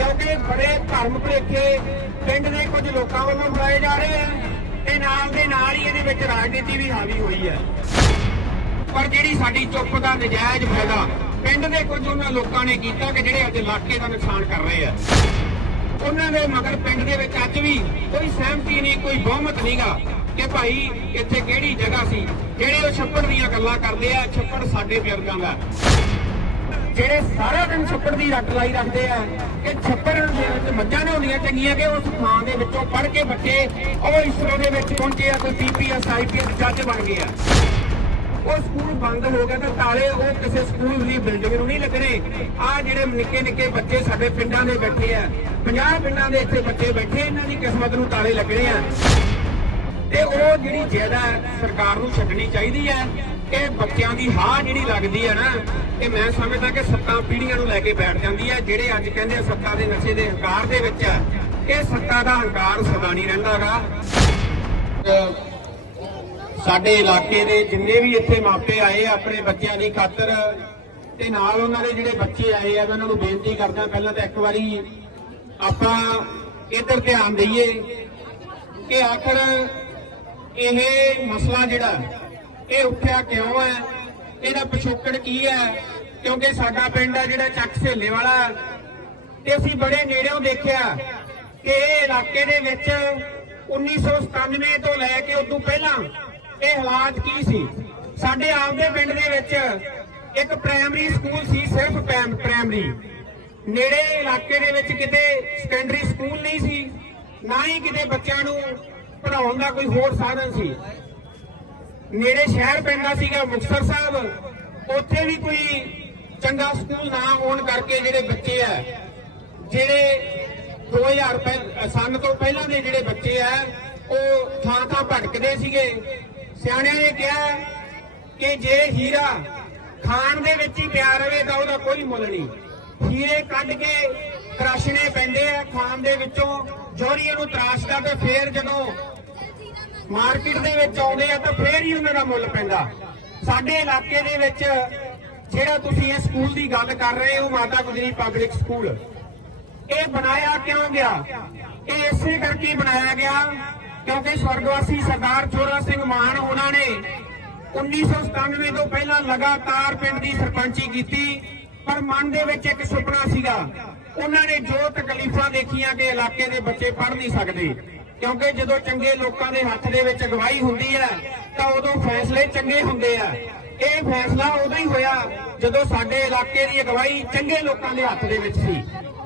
ਕਿਉਂਕਿ ਬੜੇ ਧਰਮ ਭੁਲੇਖੇ ਪਿੰਡ ਦੇ ਕੁਝ ਲੋਕਾਂ ਵੱਲੋਂ ਫਲਾਏ ਜਾ ਰਹੇ ਆ ਤੇ ਨਾਲ ਦੇ ਨਾਲ ਹੀ ਇਹਦੇ ਵਿੱਚ ਰਾਜਨੀਤੀ ਵੀ ਹਾਵੀ ਹੋਈ ਹੈ। ਪਰ ਜਿਹੜੀ ਸਾਡੀ ਚੁੱਪ ਦਾ ਨਜਾਇਜ਼ ਫਾਇਦਾ ਪਿੰਡ ਦੇ ਕੁਝ ਉਹਨਾਂ ਲੋਕਾਂ ਨੇ ਕੀਤਾ ਕਿ ਜਿਹੜੇ ਅੱਜ ਇਲਾਕੇ ਦਾ ਨੁਕਸਾਨ ਕਰ ਰਹੇ ਆ। ਉਹਨਾਂ ਦੇ ਮਗਰ ਪਿੰਡ ਦੇ ਵਿੱਚ ਅੱਜ ਵੀ ਕੋਈ ਸਹਿਮਤੀ ਨਹੀਂ, ਕੋਈ ਬਹੁਮਤ ਨਹੀਂਗਾ ਕਿ ਭਾਈ ਇੱਥੇ ਕਿਹੜੀ ਜਗ੍ਹਾ ਸੀ, ਜਿਹੜੇ ਉਹ ਛੱਪੜ ਦੀਆਂ ਗੱਲਾਂ ਕਰਦੇ ਆ, ਛੱਪੜ ਸਾਡੇ ਬਜ਼ੁਰਗਾਂ ਦਾ। ਜਿਹੜੇ ਸਾਰਾ ਦਿਨ ਛੱਪੜ ਦੀ ਰੱਟ ਲਾਈ ਰੱਖਦੇ ਆ, ਕਿ ਛੱਪੜ ਦੇ ਵਿੱਚ ਮੱਝਾਂ ਨੇ ਹੁੰਦੀਆਂ ਚੰਗੀਆਂ, ਕਿ ਉਸ ਥਾਂ ਦੇ ਵਿੱਚੋਂ ਪੜ ਕੇ ਬੱਚੇ ਉਹ ਇਸਰੋ ਦੇ ਵਿੱਚ ਪਹੁੰਚੇ ਆ ਕੋਈ ਪੀਪੀਐਸ ਆਈਪੀਐਸ ਜੱਜ ਬਣ ਗਏ ਆ। ਉਹ ਸਕੂਲ ਬੰਦ ਹੋ ਗਿਆ, ਤਾਂ ਤਾਲੇ ਉਹ ਕਿਸੇ ਸਕੂਲ ਦੀ ਬਿਲਡਿੰਗ ਨੂੰ ਨਹੀਂ ਲੱਗਣੇ। ਆ ਜਿਹੜੇ ਨਿੱਕੇ ਨਿੱਕੇ ਬੱਚੇ ਸਾਡੇ ਪਿੰਡਾਂ ਦੇ ਬੈਠੇ ਆ 50 ਪਿੰਡਾਂ ਦੇ ਇੱਥੇ ਬੱਚੇ ਬੈਠੇ, ਇਹਨਾਂ ਦੀ ਕਿਸਮਤ ਨੂੰ ਤਾਲੇ ਲੱਗਣੇ ਆ। ਤੇ ਉਹ ਜਿਹੜੀ ਜਾਇਦਾਦ ਸਰਕਾਰ ਨੂੰ ਛੱਡਣੀ ਚਾਹੀਦੀ ਹੈ ਇਹ ਬੱਚਿਆਂ ਦੀ ਹਾਂ ਜਿਹੜੀ ਲੱਗਦੀ ਹੈ ਨਾ, ਇਹ ਮੈਂ ਸਮਝਦਾ ਕਿ ਸੱਤਾ ਪੀੜ੍ਹੀਆਂ ਨੂੰ ਲੈ ਕੇ ਬੈਠ ਜਾਂਦੀ ਹੈ, ਜਿਹੜੇ ਅੱਜ ਕਹਿੰਦੇ ਆ ਸੱਤਾ ਦੇ ਨਸ਼ੇ ਦੇ ਹੰਕਾਰ ਦੇ ਵਿੱਚ ਹੈ ਇਹ ਸੱਤਾ ਦਾ ਹੰਕਾਰ ਸਦਾ ਨਹੀਂ ਰਹਿੰਦਾਗਾ ਸਾਡੇ ਇਲਾਕੇ ਦੇ ਜਿੰਨੇ ਵੀ ਇੱਥੇ ਮਾਪੇ ਆਏ ਆਪਣੇ ਬੱਚਿਆਂ ਦੀ ਖਾਤਰ, ਤੇ ਨਾਲ ਉਹਨਾਂ ਦੇ ਜਿਹੜੇ ਬੱਚੇ ਆਏ ਆ ਉਹਨਾਂ ਨੂੰ ਬੇਨਤੀ ਕਰਦਾ ਪਹਿਲਾਂ ਤਾਂ ਇੱਕ ਵਾਰੀ ਆਪਾਂ ਇੱਧਰ ਧਿਆਨ ਦਈਏ ਕਿ ਆਖਰ ਇਹ ਮਸਲਾ ਜਿਹੜਾ ਇਹ ਉੱਠਿਆ ਕਿਉਂ ਹੈ? ਇਹਦਾ ਪਿਛੋਕੜ ਕੀ ਹੈ? ਕਿਉਂਕਿ ਸਾਡਾ ਪਿੰਡ ਹੈ ਜਿਹੜਾ ਚੱਕ ਸਹੇਲੇ ਵਾਲਾ। ਤੇ ਅਸੀਂ ਬੜੇ ਨੇੜਿਓਂ ਦੇਖਿਆ ਕਿ ਇਹ ਇਲਾਕੇ ਦੇ ਵਿੱਚ 1997 ਤੋਂ ਲੈ ਕੇ ਉਦੋਂ ਪਹਿਲਾਂ ਇਹ ਹਾਲਾਤ ਕੀ ਸੀ? ਸਾਡੇ ਆਪਦੇ ਪਿੰਡ ਦੇ ਵਿੱਚ ਇੱਕ ਪ੍ਰਾਇਮਰੀ ਸਕੂਲ ਸੀ, ਸਿਰਫ ਪ੍ਰਾਇਮਰੀ ਨੇੜੇ ਇਲਾਕੇ ਦੇ ਵਿੱਚ ਕਿਤੇ ਸੈਕੰਡਰੀ ਸਕੂਲ ਨਹੀਂ ਸੀ, ਨਾ ਹੀ ਕਿਤੇ ਬੱਚਿਆਂ ਨੂੰ ਪੜਾਉਣ ਦਾ ਕੋਈ ਹੋਰ ਸਾਧਨ ਸੀ। ਨੇੜੇ ਸ਼ਹਿਰ ਪੈਂਦਾ ਸੀਗਾ ਮੁਕਤਸਰ ਸਾਹਿਬ। ਉੱਥੇ ਵੀ ਕੋਈ ਚੰਗਾ ਸਕੂਲ ਨਾ ਹੋਣ ਕਰਕੇ ਜਿਹੜੇ ਬੱਚੇ ਆ, ਜਿਹੜੇ 2000 ਪਹਿ- ਤੋਂ ਪਹਿਲਾਂ ਦੇ ਜਿਹੜੇ ਬੱਚੇ ਆ, ਉਹ ਥਾਂ ਥਾਂ ਭਟਕਦੇ ਸੀਗੇ। ਸਿਆਣਿਆਂ ਨੇ ਕਿਹਾ ਕਿ ਜੇ ਹੀਰਾ ਖਾਣ ਦੇ ਵਿੱਚ ਹੀ ਪਿਆ ਰਵੇ ਤਾਂ ਉਹਦਾ ਕੋਈ ਮੁੱਲ ਨਹੀਂ। ਹੀਰੇ ਕੱਢ ਕੇ ਤਰਾਸ਼ਣੇ ਪੈਂਦੇ ਆ, ਖਾਣ ਦੇ ਵਿੱਚੋਂ। ਜੋਰੀ ਉਹਨੂੰ ਤਰਾਸ਼ਦਾ ਤੇ ਫੇਰ ਜਦੋਂ ਮਾਰਕੀਟ ਦੇ ਵਿੱਚ ਆਉਂਦੇ ਆ ਤਾਂ ਫੇਰ ਹੀ ਉਹਨਾਂ ਦਾ ਮੁੱਲ ਪੈਂਦਾ। ਸਾਡੇ ਇਲਾਕੇ ਦੇ ਵਿੱਚ ਜਿਹੜਾ ਤੁਸੀਂ ਇਹ ਸਕੂਲ ਦੀ ਗੱਲ ਕਰ ਰਹੇ ਹੋ, ਮਾਤਾ ਗੁਜਰੀ ਪਬਲਿਕ ਸਕੂਲ ਇਹ ਬਣਾਇਆ ਕਿਉਂ ਗਿਆ? ਇਹ ਇਸੇ ਕਰਕੇ ਬਣਾਇਆ ਗਿਆ ਕਿਉਂਕਿ ਸਵਰਗਵਾਸੀ ਸਰਦਾਰ ਚੋਰਾ ਸਿੰਘ ਮਾਨ, ਉਹਨਾਂ ਨੇ 1997 ਤੋਂ ਪਹਿਲਾਂ ਲਗਾਤਾਰ ਪਿੰਡ ਦੀ ਸਰਪੰਚੀ ਕੀਤੀ, ਪਰ ਮਨ ਦੇ ਵਿੱਚ ਇੱਕ ਸੁਪਨਾ ਸੀਗਾ। ਉਹਨਾਂ ਨੇ ਜੋ ਤਕਲੀਫਾਂ ਦੇਖੀਆਂ ਕਿ ਇਲਾਕੇ ਦੇ ਬੱਚੇ ਪੜ੍ਹ ਨਹੀਂ ਸਕਦੇ। ਕਿਉਂਕਿ ਜਦੋਂ ਚੰਗੇ ਲੋਕਾਂ ਦੇ ਹੱਥ ਦੇ ਵਿੱਚ ਅਗਵਾਈ ਹੁੰਦੀ ਹੈ, ਤਾਂ ਉਦੋਂ ਫੈਸਲੇ ਚੰਗੇ ਹੁੰਦੇ ਆ। ਇਹ ਫੈਸਲਾ ਉਦੋਂ ਹੀ ਹੋਇਆ ਜਦੋਂ ਸਾਡੇ ਇਲਾਕੇ ਦੀ ਅਗਵਾਈ ਚੰਗੇ ਲੋਕਾਂ ਦੇ ਹੱਥ ਦੇ ਵਿੱਚ ਸੀ।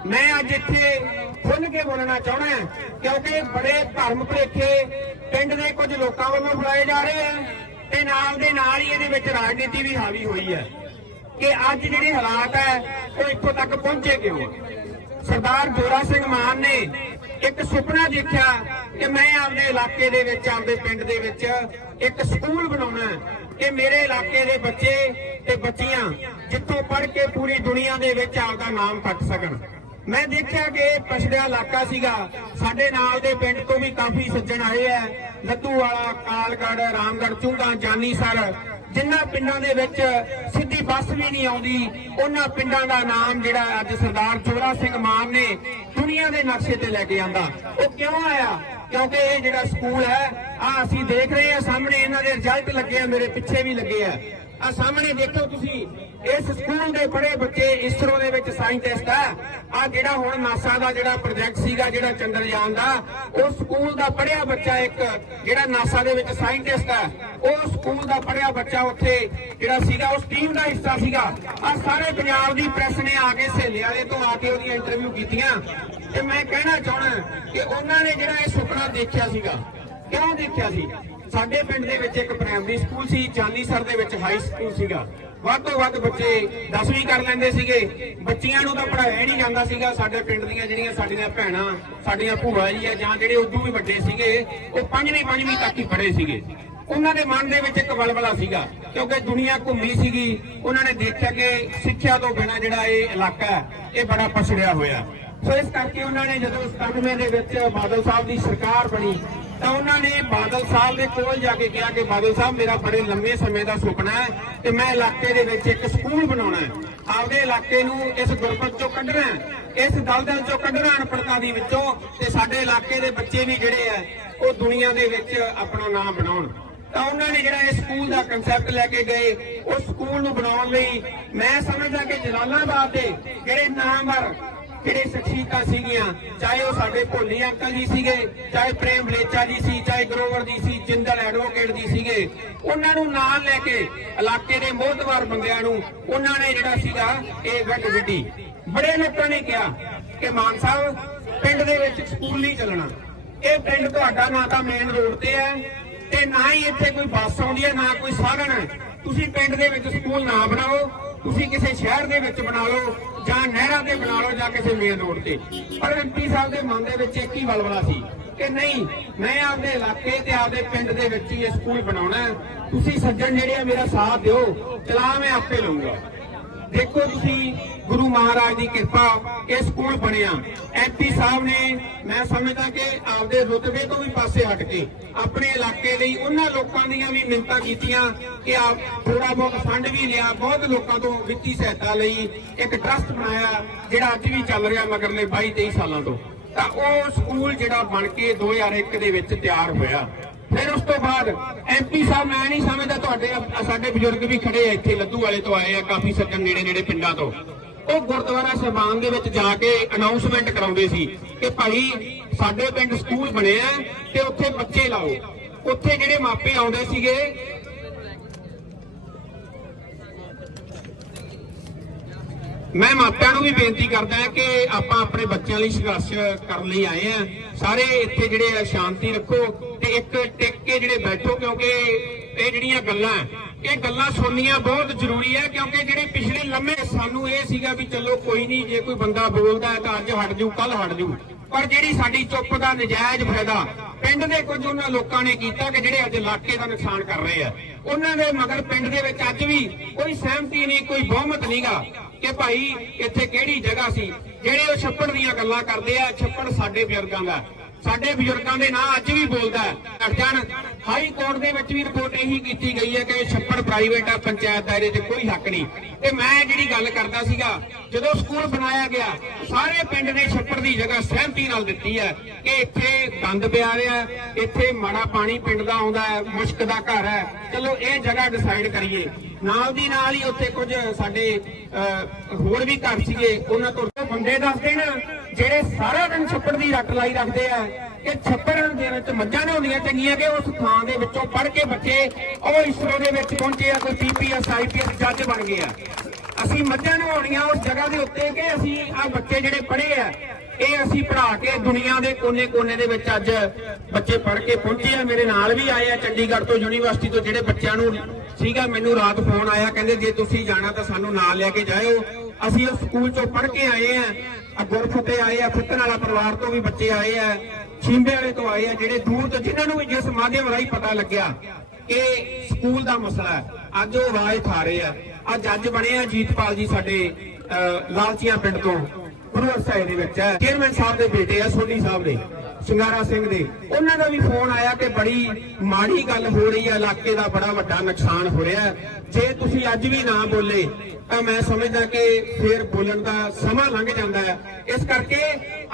ਮੈਂ ਅੱਜ ਇੱਥੇ ਖੁੱਲ੍ਹ ਕੇ ਬੋਲਣਾ ਚਾਹਣਾ ਕਿਉਂਕਿ ਬੜੇ ਧਰਮ ਭੁਲੇਖੇ ਪਿੰਡ ਦੇ ਕੁਝ ਲੋਕਾਂ ਵੱਲੋਂ ਫਲਾਏ ਜਾ ਰਹੇ ਆ, ਤੇ ਨਾਲ ਦੇ ਨਾਲ ਹੀ ਇਹਦੇ ਵਿੱਚ ਰਾਜਨੀਤੀ ਵੀ ਹਾਵੀ ਹੋਈ ਹੈ ਕਿ ਅੱਜ ਜਿਹੜੇ ਹਾਲਾਤ ਹੈ, ਉਹ ਇੱਥੋਂ ਤੱਕ ਪਹੁੰਚੇ ਕਿਉਂ? ਸਰਦਾਰ ਜੋਰਾ ਸਿੰਘ ਮਾਨ ਨੇ ਇੱਕ ਸੁਪਨਾ ਦੇਖਿਆ ਕਿ ਮੈਂ ਆਪਦੇ ਇਲਾਕੇ ਦੇ ਵਿੱਚ, ਆਪਦੇ ਪਿੰਡ ਦੇ ਵਿੱਚ ਇੱਕ ਸਕੂਲ ਬਣਾਉਣਾ ਕਿ ਮੇਰੇ ਇਲਾਕੇ ਦੇ ਬੱਚੇ ਤੇ ਬੱਚੀਆਂ ਜਿੱਥੋਂ ਪੜ੍ਹ ਕੇ ਪੂਰੀ ਦੁਨੀਆ ਦੇ ਵਿੱਚ ਆਪਦਾ ਨਾਮ ਕੱਟ ਸਕਣ। ਮੈਂ ਦੇਖਿਆ ਕਿ ਇਹ ਪਛੜਿਆ ਇਲਾਕਾ ਸੀਗਾ। ਸਾਡੇ ਨਾਲ ਦੇ ਪਿੰਡ ਤੋਂ ਵੀ ਕਾਫੀ ਸੱਜਣ ਆਏ ਆ। ਲੱਦੂ ਵਾਲਾ ਕਾਲਗੜ ਰਾਮਗੜ ਚੁੰਗਾ ਜਾਨੀਸਰ ਜਿਨ੍ਹਾਂ ਪਿੰਡਾਂ ਦੇ ਵਿੱਚ ਸਿੱਧੀ ਬੱਸ ਵੀ ਨਹੀਂ ਆਉਂਦੀ, ਉਹਨਾਂ ਪਿੰਡਾਂ ਦਾ ਨਾਮ ਜਿਹੜਾ ਅੱਜ ਸਰਦਾਰ ਚੋਰਾ ਸਿੰਘ ਮਾਨ ਨੇ ਦੁਨੀਆ ਦੇ ਨਕਸ਼ੇ ਤੇ ਲੈ ਕੇ ਆਂਦਾ। ਉਹ ਕਿਉਂ ਆਇਆ? ਕਿਉਂਕਿ ਇਹ ਜਿਹੜਾ ਸਕੂਲ ਹੈ ਆ ਅਸੀਂ ਦੇਖ ਰਹੇ ਹਾਂ, ਸਾਹਮਣੇ ਇਹਨਾਂ ਦੇ ਰਿਜ਼ਲਟ ਲੱਗੇ ਆ, ਮੇਰੇ ਪਿੱਛੇ ਵੀ ਲੱਗੇ ਆ। ਆ ਸਾਹਮਣੇ ਦੇਖੋ ਤੁਸੀਂ, ਇਸ ਸਕੂਲ ਦੇ ਬੜੇ ਬੱਚੇ ਇਸਰੋ ਦੇ ਵਿੱਚ ਸਾਇੰਟਿਸਟ ਆ। ਆ ਜਿਹੜਾ ਹੁਣ ਨਾਸਾ ਦਾ ਜਿਹੜਾ ਪ੍ਰੋਜੈਕਟ ਸੀਗਾ, ਜਿਹੜਾ ਚੰਦਰਯਾਨ ਦਾ, ਉਹ ਸਕੂਲ ਦਾ ਪੜਿਆ ਬੱਚਾ ਇੱਕ, ਜਿਹੜਾ ਨਾਸਾ ਦੇ ਵਿੱਚ ਸਾਇੰਟਿਸਟ ਆ। ਉਹ ਸਕੂਲ ਦਾ ਪੜਿਆ ਬੱਚਾ ਉੱਥੇ ਜਿਹੜਾ ਸੀਗਾ ਉਸ ਟੀਮ ਦਾ ਹਿੱਸਾ ਸੀਗਾ। ਆ ਸਾਰੇ ਪੰਜਾਬ ਦੀ ਪ੍ਰੈਸ ਨੇ ਆ ਕੇ ਸਹੇਲਿਆਂ ਵਾਲੇ ਤੋਂ ਆ ਕੇ ਉਹਦੀਆਂ ਇੰਟਰਵਿਊ ਕੀਤੀਆਂ। ਤੇ ਮੈਂ ਕਹਿਣਾ ਚਾਹਣਾ ਕਿ ਉਹਨਾਂ ਨੇ ਜਿਹੜਾ ਇਹ ਸੁਪਨਾ ਦੇਖਿਆ ਸੀਗਾ, ਕਿਉਂ ਦੇਖਿਆ ਸੀ? ਸਾਡੇ ਪਿੰਡ ਦੇ ਵਿੱਚ ਇੱਕ ਪ੍ਰਾਇਮਰੀ ਸਕੂਲ ਸੀ ਜਾਨੀਸਰ ਦੇ ਵਿੱਚ ਹਾਈ ਸਕੂਲ ਸੀਗਾ। ਵੱਧ ਤੋਂ ਵੱਧ ਬੱਚੇ 10ਵੀਂ ਕਰ ਲੈਂਦੇ ਸੀਗੇ। ਬੱਚੀਆਂ ਨੂੰ ਤਾਂ ਪੜਾਇਆ ਨਹੀਂ ਜਾਂਦਾ ਸੀਗਾ। ਸਾਡੇ ਪਿੰਡ ਦੀਆਂ ਜਿਹੜੀਆਂ ਸਾਡੀਆਂ ਭੈਣਾਂ, ਸਾਡੀਆਂ ਭੂਆ ਜੀ ਆ ਜਾਂ ਜਿਹੜੇ ਉਦੋਂ ਵੀ ਵੱਡੇ ਸੀਗੇ, ਉਹ ਪੰਜਵੀਂ ਪੰਜਵੀਂ ਤੱਕ ਹੀ ਪੜੇ ਸੀਗੇ। ਉਹਨਾਂ ਦੇ ਮਨ ਦੇ ਵਿੱਚ ਇੱਕ ਵਲਵਲਾ ਸੀਗਾ, ਕਿਉਂਕਿ ਦੁਨੀਆ ਘੁੰਮੀ ਸੀਗੀ। ਉਹਨਾਂ ਨੇ ਦੇਖਿਆ ਕਿ ਸਿੱਖਿਆ ਤੋਂ ਬਿਨਾਂ ਜਿਹੜਾ ਇਹ ਇਲਾਕਾ ਇਹ ਬੜਾ ਪਛੜਿਆ ਹੋਇਆ। ਸੋ ਇਸ ਕਰਕੇ ਉਹਨਾਂ ਨੇ ਜਦੋਂ 97 ਦੇ ਵਿੱਚ ਬਾਦਲ ਸਾਹਿਬ ਦੀ ਸਰਕਾਰ ਬਣੀ ਤਾਂ ਉਹਨਾਂ ਨੇ ਬਾਦਲ ਸਾਹਿਬ ਦੇ ਕੋਲ ਜਾ ਕੇ ਕਿਹਾ ਕਿ ਬਾਦਲ ਸਾਹਿਬ ਮੇਰਾ ਬੜੇ ਲੰਮੇ ਸਮੇਂ ਦਾ ਸੁਪਨਾ ਹੈ ਕਿ ਮੈਂ ਇਲਾਕੇ ਦੇ ਵਿੱਚ ਇੱਕ ਸਕੂਲ ਬਣਾਉਣਾ ਹੈ। ਆਪਦੇ ਇਲਾਕੇ ਨੂੰ ਇਸ ਗੁਰਬਤ ਚੋਂ ਕੱਢਣਾ ਹੈ, ਇਸ ਦਲਦਲ ਚੋਂ ਕੱਢਣਾ ਅਨਪੜਤਾ ਦੀ ਵਿੱਚੋਂ ਤੇ ਸਾਡੇ ਇਲਾਕੇ ਦੇ ਬੱਚੇ ਵੀ ਜਿਹੜੇ ਆ ਉਹ ਦੁਨੀਆ ਦੇ ਵਿੱਚ ਆਪਣਾ ਨਾਮ ਬਣਾਉਣ। ਤਾਂ ਉਹਨਾਂ ਨੇ ਜਿਹੜਾ ਇਹ ਸਕੂਲ ਦਾ ਕਨਸੈਪਟ ਲੈ ਕੇ ਗਏ ਉਸ ਸਕੂਲ ਨੂੰ ਬਣਾਉਣ ਲਈ ਮੈਂ ਸਮਝਦਾ ਕਿ ਜਲਾਲਾਬਾਦ ਦੇ ਜਿਹੜੇ ਨਾਮਵਰ ਜਿਹੜੇ ਸ਼ਖਸੀਅਤਾਂ ਸੀਗੀਆਂ? ਚਾਹੇ ਉਹ ਸਾਡੇ ਭੋਲੀ ਅੰਕਲ ਜੀ ਸੀਗੇ, ਚਾਹੇ ਪ੍ਰੇਮ ਬਲੇਚਾ ਜੀ ਸੀ, ਚਾਹੇ ਗਰੋਵਰ ਜੀ ਸੀ, ਜਿੰਦਲ ਐਡਵੋਕੇਟ ਜੀ ਸੀਗੇ, ਉਹਨਾਂ ਨੂੰ ਨਾਲ ਲੈ ਕੇ ਇਲਾਕੇ ਦੇ ਮੋਹਤਵਾਰ ਬੰਦਿਆਂ ਨੂੰ ਉਹਨਾਂ ਨੇ ਜਿਹੜਾ ਸੀਗਾ ਇਹ ਗੱਡ ਵਿੱਢੀ। ਬੜੇ ਲੋਕਾਂ ਨੇ ਕਿਹਾ ਕਿ ਮਾਨ ਸਾਹਿਬ, ਪਿੰਡ ਦੇ ਵਿੱਚ ਸਕੂਲ ਨਹੀਂ ਚੱਲਣਾ। ਇਹ ਪਿੰਡ ਤੁਹਾਡਾ ਨਾ ਤਾਂ ਮੇਨ ਰੋਡ ਤੇ ਹੈ ਤੇ ਨਾ ਹੀ ਇੱਥੇ ਕੋਈ ਬੱਸ ਆਉਂਦੀ ਹੈ, ਨਾ ਕੋਈ ਸਾਧਨ ਹੈ। ਤੁਸੀਂ ਪਿੰਡ ਦੇ ਵਿੱਚ ਸਕੂਲ ਨਾ ਬਣਾਓ, ਤੁਸੀਂ ਕਿਸੇ ਸ਼ਹਿਰ ਦੇ ਵਿੱਚ ਬਣਾ ਲਓ ਜਾਂ ਨਹਿਰਾਂ ਤੇ ਬਣਾ ਲਓ ਜਾਂ ਕਿਸੇ ਮੇਨ ਰੋਡ ਤੇ। ਪਰ ਐਮਪੀ ਸਾਹਿਬ ਦੇ ਮਨ ਦੇ ਵਿੱਚ ਇੱਕ ਹੀ ਵਲਵਲਾ ਸੀ ਕਿ ਨਹੀਂ, ਮੈਂ ਆਪਦੇ ਇਲਾਕੇ ਤੇ ਆਪਦੇ ਪਿੰਡ ਦੇ ਵਿੱਚ ਹੀ ਇਹ ਸਕੂਲ ਬਣਾਉਣਾ ਤੁਸੀਂ ਸੱਜਣ ਜਿਹੜੇ ਆ, ਮੇਰਾ ਸਾਥ ਦਿਓ ਚਲਾ ਮੈਂ ਆਪੇ ਲਊਂਗਾ। ਦੇਖੋ ਤੁਸੀਂ ਗੁਰੂ ਮਹਾਰਾਜ ਦੀ ਕਿਰਪਾ ਇਹ ਸਕੂਲ ਬਣਿਆ। ਐਮਪੀ ਸਾਹਿਬ ਨੇ, ਮੈਂ ਸਮਝਦਾ ਕਿ ਆਪਦੇ ਰੁਤਬੇ ਤੋਂ ਵੀ ਪਾਸੇ ਹਟ ਕੇ ਆਪਣੇ ਇਲਾਕੇ ਲਈ ਉਹਨਾਂ ਲੋਕਾਂ ਦੀਆਂ ਵੀ ਮਿੰਤਾਂ ਕੀਤੀਆਂ ਕਿ ਆਪ ਥੋੜਾ ਬਹੁਤ ਫੰਡ ਵੀ ਲਿਆ, ਬਹੁਤ ਲੋਕਾਂ ਤੋਂ ਵਿੱਤੀ ਸਹਾਇਤਾ ਲਈ, ਇੱਕ ਟਰਸਟ ਬਣਾਇਆ, ਜਿਹੜਾ ਅੱਜ ਵੀ ਚੱਲ ਰਿਹਾ ਮਗਰਲੇ 22 23 ਸਾਲਾਂ ਤੋਂ। ਤਾਂ ਉਹ ਸਕੂਲ ਜਿਹੜਾ ਬਣ ਕੇ 2001 ਦੇ ਵਿੱਚ ਤਿਆਰ ਹੋਇਆ। ਫਿਰ ਉਸ ਤੋਂ ਬਾਅਦ ਐਮਪੀ ਸਾਹਿਬ ਮੈਂ ਨਹੀਂ ਸਮਝਦਾ ਤੁਹਾਡੇ, ਸਾਡੇ ਬਜ਼ੁਰਗ ਵੀ ਖੜੇ ਆ ਇੱਥੇ ਲੱਦੂ ਵਾਲੇ ਤੋਂ ਆਏ ਆ ਕਾਫੀ ਸੱਜਣ ਨੇੜੇ ਨੇੜੇ ਪਿੰਡਾਂ ਤੋਂ। ਉਹ ਗੁਰਦੁਆਰਾ ਸਾਹਿਬਾਨ ਦੇ ਵਿੱਚ ਜਾ ਕੇ ਅਨਾਉਂਸਮੈਂਟ ਕਰਾਉਂਦੇ ਸੀ ਕਿ ਭਾਈ ਸਾਡੇ ਪਿੰਡ ਸਕੂਲ ਬਣਿਆ ਤੇ ਉੱਥੇ ਬੱਚੇ ਲਾਓ। ਉੱਥੇ ਜਿਹੜੇ ਮਾਪੇ ਆਉਂਦੇ ਸੀਗੇ, ਮੈਂ ਮਾਪਿਆਂ ਨੂੰ ਵੀ ਬੇਨਤੀ ਕਰਦਾ ਹਾਂ ਕਿ ਆਪਾਂ ਆਪਣੇ ਬੱਚਿਆਂ ਲਈ ਸੰਘਰਸ਼ ਕਰਨ ਲਈ ਆਏ ਆ ਸਾਰੇ ਇੱਥੇ ਜਿਹੜੇ ਆ, ਸ਼ਾਂਤੀ ਰੱਖੋ। ਤੇ ਇੱਕ ਟਿਕ ਕੇ ਜਿਹੜੇ ਬੈਠੋ, ਕਿਉਂਕਿ ਇਹ ਜਿਹੜੀਆਂ ਗੱਲਾਂ ਇਹ ਗੱਲਾਂ ਸੁਣਨੀਆਂ ਬਹੁਤ ਜ਼ਰੂਰੀ ਹੈ, ਕਿਉਂਕਿ ਜਿਹੜੇ ਪਿਛਲੇ ਲੰਮੇ ਸਾਨੂੰ ਇਹ ਸੀਗਾ ਵੀ ਚਲੋ ਕੋਈ ਨਹੀਂ, ਜੇ ਕੋਈ ਬੰਦਾ ਬੋਲਦਾ ਹੈ ਤਾਂ ਅੱਜ ਹਟ ਜੂ ਕੱਲ ਹਟ ਜੂ। ਪਰ ਜਿਹੜੀ ਸਾਡੀ ਚੁੱਪ ਦਾ ਨਜਾਇਜ਼ ਫਾਇਦਾ ਪਿੰਡ ਦੇ ਕੁਝ ਉਹਨਾਂ ਲੋਕਾਂ ਨੇ ਕੀਤਾ ਕਿ ਜਿਹੜੇ ਅੱਜ ਇਲਾਕੇ ਦਾ ਨੁਕਸਾਨ ਕਰ ਰਹੇ ਆ। ਉਹਨਾਂ ਦੇ ਮਗਰ ਪਿੰਡ ਦੇ ਵਿੱਚ ਅੱਜ ਵੀ ਕੋਈ ਸਹਿਮਤੀ ਨਹੀਂ, ਕੋਈ ਬਹੁਮਤ ਨਹੀਂਗਾ ਕਿ ਭਾਈ ਇੱਥੇ ਕਿਹੜੀ ਜਗ੍ਹਾ ਸੀ, ਜਿਹੜੇ ਉਹ ਛੱਪੜ ਦੀਆਂ ਗੱਲਾਂ ਕਰਦੇ ਆ, ਛੱਪੜ ਸਾਡੇ ਬਜ਼ੁਰਗਾਂ ਦਾ। ਸਾਡੇ ਬਜ਼ੁਰਗਾਂ ਦੇ ਨਾਂ ਅੱਜ ਵੀ ਬੋਲਦਾ ਅਰਜਨ ਹਾਈ ਕੋਰਟ ਦੇ ਵਿੱਚ ਵੀ ਰਿਪੋਰਟ ਇਹੀ ਕੀਤੀ ਗਈ ਹੈ ਕਿ ਛੱਪੜ ਪ੍ਰਾਈਵੇਟ ਆ, ਪੰਚਾਇਤ ਦਾਇਰੇ 'ਚ ਕੋਈ ਹੱਕ ਨਹੀਂ। ਤੇ ਮੈਂ ਜਿਹੜੀ ਗੱਲ ਕਰਦਾ ਸੀਗਾ, ਜਦੋਂ ਸਕੂਲ ਬਣਾਇਆ ਗਿਆ, ਸਾਰੇ ਪਿੰਡ ਨੇ ਛੱਪੜ ਦੀ ਜਗ੍ਹਾ ਸਹਿਮਤੀ ਨਾਲ ਦਿੱਤੀ ਹੈ ਕਿ ਇੱਥੇ ਗੰਦ ਪਿਆ ਰਿਹਾ ਇੱਥੇ ਮਾੜਾ ਪਾਣੀ ਪਿੰਡ ਦਾ ਆਉਂਦਾ ਹੈ, ਮੁਸ਼ਕ ਦਾ ਘਰ ਹੈ। ਚਲੋ, ਇਹ ਜਗ੍ਹਾ ਡਿਸਾਈਡ ਕਰੀਏ। ਨਾਲ ਦੀ ਨਾਲ ਹੀ ਉੱਥੇ ਕੁਝ ਸਾਡੇ ਹੋਰ ਵੀ ਘਰ ਸੀਗੇ, ਉਹਨਾਂ ਤੋਂ ਬੰਦੇ ਦੱਸਦੇ ਨੇ, ਜਿਹੜੇ ਸਾਰਾ ਦਿਨ ਛੱਪੜ ਦੀ ਰੱਟ ਲਾਈ ਰੱਖਦੇ ਆ, ਕਿ ਛੱਪੜ ਦੇ ਵਿੱਚ ਮੱਝਾਂ ਨੇ ਹੁੰਦੀਆਂ ਚੰਗੀਆਂ ਕਿ ਉਸ ਥਾਂ ਦੇ ਵਿੱਚੋਂ ਪੜ੍ਹ ਕੇ ਬੱਚੇ ਉਹ ਇਸਰੋ ਦੇ ਵਿੱਚ ਪਹੁੰਚੇ ਆ, ਕੋਈ ਪੀਪੀਐਸ ਆਈਪੀਐਸ ਜੱਜ ਬਣ ਗਏ ਆ। ਅਸੀਂ ਮੱਝਾਂ ਨਵਾਉਣੀਆਂ ਉਸ ਜਗ੍ਹਾ ਦੇ ਉੱਤੇ ਕਿ ਅਸੀਂ ਆ ਬੱਚੇ ਜਿਹੜੇ ਪੜ੍ਹੇ ਆ, ਇਹ ਅਸੀਂ ਪੜ੍ਹਾ ਕੇ ਦੁਨੀਆ ਦੇ ਕੋਨੇ-ਕੋਨੇ ਦੇ ਵਿੱਚ ਅੱਜ ਬੱਚੇ ਪੜ੍ਹ ਕੇ ਪਹੁੰਚੇ ਆ। ਮੇਰੇ ਨਾਲ ਵੀ ਆਏ ਆ ਚੰਡੀਗੜ੍ਹ ਤੋਂ ਯੂਨੀਵਰਸਿਟੀ ਤੋਂ, ਜਿਹੜੇ ਬੱਚਿਆਂ ਨੂੰ ਸੀਗਾ, ਮੈਨੂੰ ਰਾਤ ਫੋਨ ਆਇਆ, ਕਹਿੰਦੇ ਜੇ ਤੁਸੀਂ ਜਾਣਾ ਤਾਂ ਸਾਨੂੰ ਨਾਲ ਲੈ ਕੇ ਜਾਇਓ। ਅਸੀਂ ਉਸ ਸਕੂਲ ਚੋਂ ਪੜ੍ਹ ਕੇ ਆਏ ਆ ਗੁਰਫਤੇ ਆਏ ਆ ਫਿੱਤਨ ਵਾਲਾ ਪਰਿਵਾਰ ਤੋਂ ਵੀ ਬੱਚੇ ਆਏ ਆ, ਛਿੰਬੇ ਵਾਲੇ ਤੋਂ ਆਏ ਆ, ਜਿਹੜੇ ਦੂਰ ਤੋਂ, ਜਿਨ੍ਹਾਂ ਨੂੰ ਵੀ ਜਿਸ ਮਾਧਿਅਮ ਰਾਹੀਂ ਪਤਾ ਲੱਗਿਆ ਕਿ ਸਕੂਲ ਦਾ ਮਸਲਾ ਹੈ, ਅੱਜ ਉਹ ਆਵਾਜ਼ ਉਠਾ ਰਹੇ ਆ। ਅੱਜ ਅੱਜ ਬਣੇ ਆ ਜੀਤਪਾਲ ਜੀ ਸਾਡੇ ਲਾਲਚੀਆਂ ਪਿੰਡ ਤੋਂ, ਗੁਰੂ ਸਾਹਿਬ ਦੇ ਵਿੱਚ। ਹੈ ਚੇਅਰਮੈਨ ਸਾਹਿਬ ਦੇ ਬੇਟੇ ਆ, ਸੋਢੀ ਸਾਹਿਬ ਦੇ। ਸ਼ਿੰਗਾਰਾ ਸਿੰਘ ਦੇ। ਉਹਨਾਂ ਦਾ ਵੀ ਫੋਨ ਆਇਆ ਕਿ ਬੜੀ ਮਾੜੀ ਗੱਲ ਹੋ ਰਹੀ ਹੈ, ਇਲਾਕੇ ਦਾ ਬੜਾ ਵੱਡਾ ਨੁਕਸਾਨ ਹੋ ਰਿਹਾ ਜੇ ਤੁਸੀਂ ਅੱਜ ਵੀ ਨਾ ਬੋਲੇ, ਤਾਂ ਮੈਂ ਸਮਝਦਾ ਕਿ ਫਿਰ ਬੋਲਣ ਦਾ ਸਮਾਂ ਲੰਘ ਜਾਂਦਾ ਹੈ। ਇਸ ਕਰਕੇ